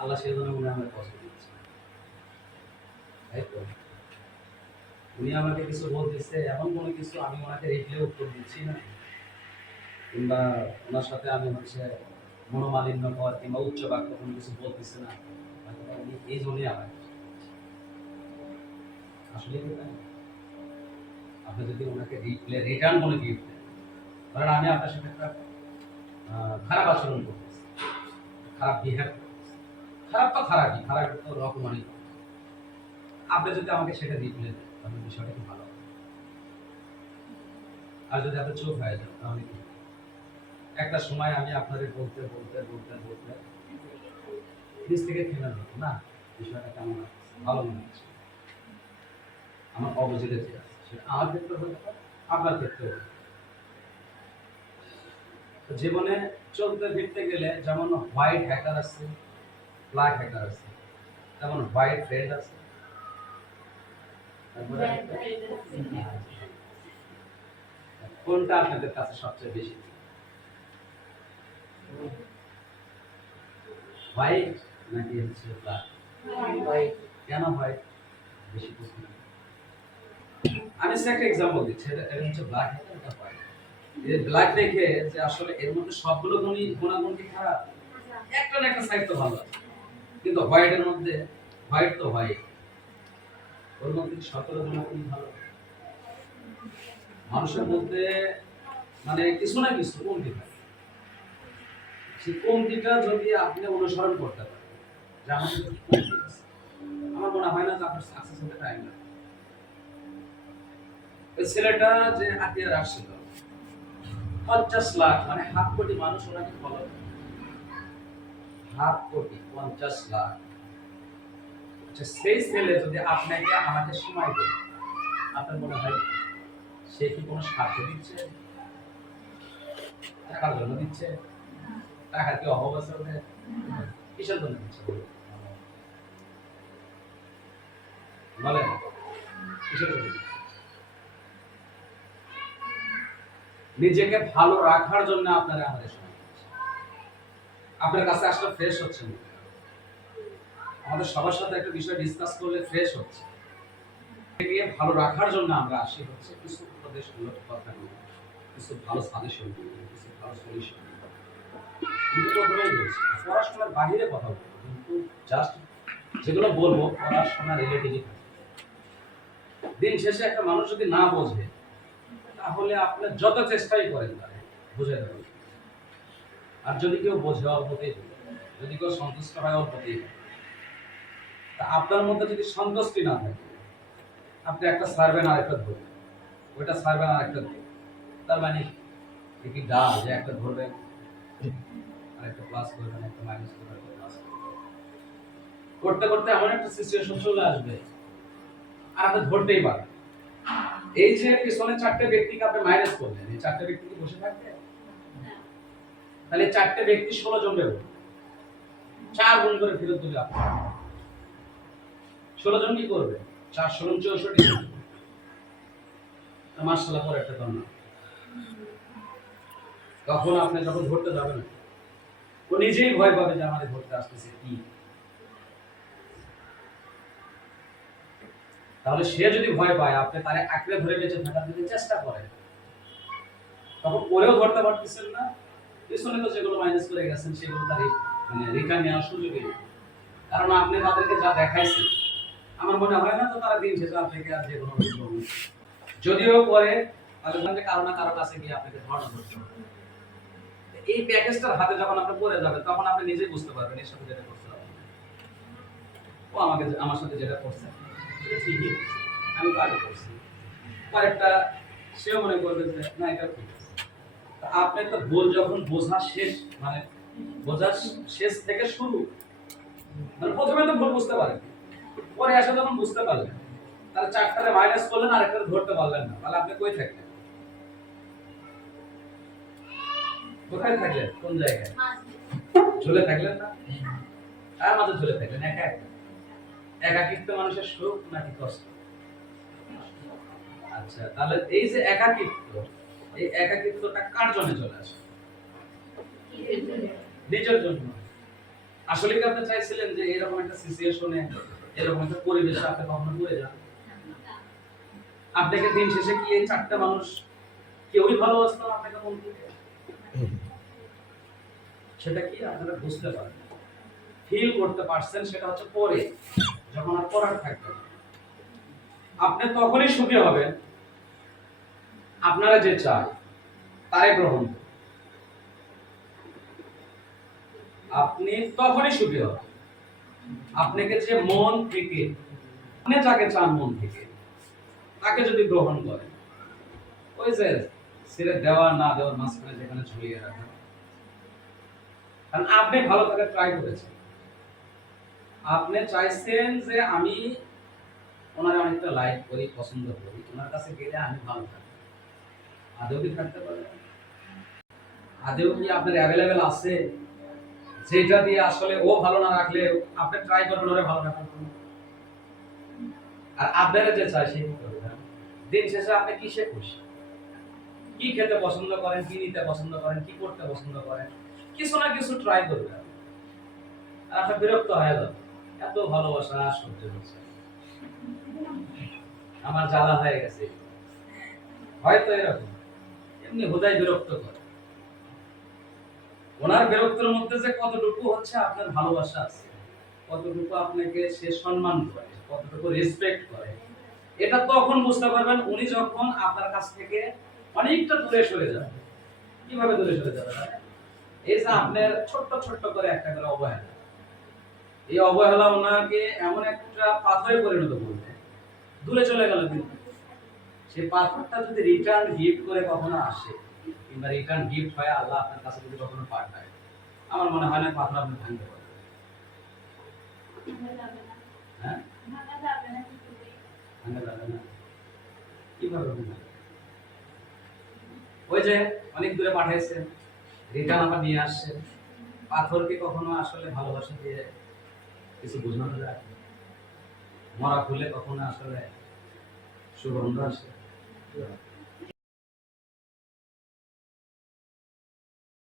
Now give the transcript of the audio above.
আল্লাহ সেই জন্য উনি আমাকে কষ্ট দিচ্ছে উনি আমাকে কিছু বলতেছে, এমন কোনো কিছু আমি ওনাকে রিপ্লে উত্তর দিচ্ছি না। কিংবা ওনার সাথে আমি হচ্ছে মনোমালিন্য কর কিংবা উচ্চ বাক্য কোনো কিছু বলতেছে না উনি এই জন্যই আমার আসলে আপনি যদি ওনাকে রিপ্লে রিটার্ন কোনো গিফট ধরেন আমি আপনার সাথে একটা খারাপ আচরণ করতেছি খারাপ বিহেভ খারাপ তো খারাপই, খারাপ তো রকমারি। আপনি যদি আমাকে সেটা রিপ্লে দেন, তাহলে বিষয়টা কি ভালো আর যদি আপনি চোখ হয়ে যান তাহলে কি? একটা সময় আমি আপনাদের বলতে বলতে বলতে বলতে নিজ থেকে ফেলে দেবো না? বিষয়টা কেমন ভালো মনে হচ্ছে। আমার অবজিটে যে আছে সেটা আমার ক্ষেত্রে হতে পারে, আপনার ক্ষেত্রে হতে পারে। জীবনে চলতে ফিরতে গেলে যেমন হোয়াইট হ্যাকার আছে ব্ল্যাক হ্যাকার আছে তেমন হোয়াইট ফ্রেন্ড আছে। কোনটা আপনাদের কাছে সবচেয়ে বেশি? হোয়াইট নাকি হচ্ছে ব্ল্যাক কেন হোয়াইট বেশি পছন্দ আমি একটা এক্সাম্পল দিচ্ছি এটা হচ্ছে ব্ল্যাক এটা হোয়াইট ব্ল্যাক যে আসলে এর মধ্যে সবগুলো গুণই গুণাগুণ কি খারাপ? একটা না একটা সাইড তো ভালো কিন্তু মধ্যে হোয়াইট তো ওর মধ্যে কি সতেরো গুণাগুণ ভালো? মানুষের মধ্যে মানে কিছু না কিছু কমতি থাকে। সেই কমতিটা যদি আপনি অনুসরণ করতে পারেন, যে আমার আমার মনে হয় না যে আপনার সাকসেস হতে টাইম ছেলেটা যে হাতিয়ার আসছিল পঞ্চাশ লাখ মানে হাফ কোটি মানুষ ওনাকে ফলো হাফ কোটি পঞ্চাশ লাখ। আচ্ছা সেই ছেলে যদি আপনাকে আমাকে সময় দেয় আপনার মনে হয় সে কি কোনো স্বার্থ দিচ্ছে? টাকার জন্য দিচ্ছে? কি অভাব আছে ওদের? কিসের জন্য দিচ্ছে? বলেন কিসের জন্য দিচ্ছে? নিজেকে ভালো রাখার জন্য আপনারা আমাদের সময় আপনার কাছে আসলে ফ্রেশ হচ্ছে না। আমাদের সবার সাথে একটা বিষয় ডিসকাস করলে ফ্রেশ হচ্ছে। এগিয়ে ভালো রাখার জন্য আমরা আসি হচ্ছে কিছু উপদেশমূলক কথা নিয়ে কিছু ভালো সাজেশন নিয়ে কিছু ভালো সলিউশন কিন্তু প্রথমেই বলছি। পড়াশোনার বাহিরে কথা বলব, কিন্তু জাস্ট যেগুলো বলব পড়াশোনা রিলেটিভই থাকে দিন শেষে একটা মানুষ যদি না বোঝে তাহলে আপনি যত চেষ্টাই করেন বুঝে দেবেন আর যদি কেউ বোঝে অল্পতেই যদি কেউ সন্তুষ্ট হয় অল্পতেই, তা আপনার মধ্যে যদি সন্তুষ্টি না থাকে, আপনি একটা সার্ভেন আর একটা ধরবেন ওইটা সার্ভেন আর একটা ধরবেন তার মানে কি ডাল যে একটা ধরবেন আর একটা প্লাস করবেন একটা মাইনাস করবেন করতে করতে এমন একটা সিচুয়েশন চলে আসবে, আর আপনি ধরতেই পারবেন এই যে পিছনে চারটে ব্যক্তিকে আপনি মাইনাস করলেন এই চারটে ব্যক্তি কি বসে থাকবে? তাহলে চারটে ব্যক্তি ষোলো জন বেরো চার গুণ করে ফেরত দিলে আপনি ষোলো জন কি করবে? চার ষোলো চৌষট্টি। মার্শাল্লাহ পরে একটা গণনা তখন আপনি যখন ধরতে যাবেন ও নিজেই ভয় পাবে যে আমাদের ধরতে আসতেছে কি? তাহলে সে যদি ভয় পায়, আপনি তারে আঁকড়ে ধরে বেঁচে থাকার যদি চেষ্টা করেন। তখন ওরেও ধরতে পারতেছেন না। পিছনে তো যেগুলো মাইনাস করে গেছেন, সেগুলো তার মানে রিটার্ন নেওয়ার সুযোগই কারণ আপনি তাদেরকে যা দেখাইছেন, আমার মনে হয় না তো তারা দিন শেষে আপনাকে আর যে কোনো যদিও পরে তাহলে কারও না কারও কাছে গিয়ে আপনাকে ধর্ণা করতে হবে। এই প্যাকেজটার হাতে যখন আপনি পড়ে যাবেন, তখন আপনি নিজেই বুঝতে পারবেন এর সাথে যেটা করতে হবে ও আমাকে আমার সাথে যেটা করছে। ঠিকই। আমি তো করছি। আরেকটা সেও মনে করবে যে না এটা ঠিক আছে। আপনি তো ভুল যখন বোঝা শেষ মানে বোঝা শেষ থেকে শুরু মানে প্রথমে তো ভুল বুঝতে পারেন পরে এসে যখন বুঝতে পারলেন তাহলে চারটারে মাইনাস করলেন আর একটা ধরতে পারলেন না। তাহলে আপনি কই থাকলেন? কোথায় থাকলেন? কোন জায়গায়? ঝুলে থাকলেন না? তার মাঝে ঝুলে থাকলেন? একা একা? একাকিত্ব মানুষের সুখ নাকি কষ্ট? আচ্ছা তাহলে এই যে একাকিত্ব, এই একাকিত্বটা কার জন্য চলে আসে? নিজের জন্য। আসলে কি আপনি চাইছিলেন যে এরকম একটা সিচুয়েশনে এরকম একটা পরিবেশে আপনি কখনো পড়ে যান? আপনাকে দিন শেষে কি এই চারটা মানুষ কেউই ভালোবাসতো আপনাকে মন থেকে? সেটা কি আপনারা বুঝতে পারেন ফিল করতে পারছেন, সেটা হচ্ছে পরে। যখন আর করার থাকবে আপনি তখনই সুখী আপনারা যে চায় তারে গ্রহণ আপনি তখনই সুখী হবেন। আপনাকে যে মন থেকে, আপনি যাকে চান মন থেকে, তাকে যদি গ্রহণ করেন, ওই যে ছেড়ে দেওয়া না দেওয়ার মাঝখানে যেখানে ঝুলিয়ে রাখা। কারণ আপনি ভালো থাকার ট্রাই করেছেন। আপনি চাইছেন যে আমি ওনার অনেকটা লাইক করি, পছন্দ করি। ওনার কাছে গেলে আমি ভালো থাকি আদেও কি থাকতে পারে? আদেও কি আপনার অ্যাভেলেবেল আছে? যেটা দিয়ে আসলে ও ভালো না রাখলে আপনি ট্রাই করবেন ওরে ভালো রাখার জন্য। আর আপনারা যে চাই সেই করবেন দিন শেষে আপনি কিসে খুশি? কি খেতে পছন্দ করেন, কি নিতে পছন্দ করেন, কি করতে পছন্দ করেন? কিছু না কিছু ট্রাই করবেন। আর আপনার বিরক্ত হয়ে যাবে এত ভালোবাসা সহ্য হচ্ছে আমার জ্বালা হয়ে গেছে। হয়তো এরকম। এমনি হুদায় বিরক্ত করে। ওনার বিরক্তের মধ্যে যে কতটুকু হচ্ছে আপনার ভালোবাসা আছে, কতটুকু আপনাকে সে সম্মান করে, কতটুকু রেসপেক্ট করে, এটা তখন বুঝতে পারবেন উনি যখন আপনার কাছ থেকে অনেকটা দূরে সরে যাবে। কীভাবে দূরে সরে যাবে? এই যে আপনার ছোট্ট ছোট্ট করে একটা করে অবহেলা। এই অবহেলা ওনাকে এমন একটা পাথরে পরিণত করবে। দূরে চলে গেল কিন্তু সেই পাথরটা যদি রিটার্ন গিফট করে কখনো আসে, কিংবা রিটার্ন গিফট হয়, আল্লাহ আপনার কাছে যদি কখনো পাঠায়, আমার মনে হয় না পাথর আপনি ভাঙতে পারবেন। হ্যাঁ? ওই যে অনেক দূরে পাঠাইছে রিটার্ন আবার নিয়ে আসছে। পাথরকে কখনো আসলে ভালোবাসা দিয়ে কিছু বোঝানো যায় মরা ফুলে কখনো আসলে সুগন্ধ আসে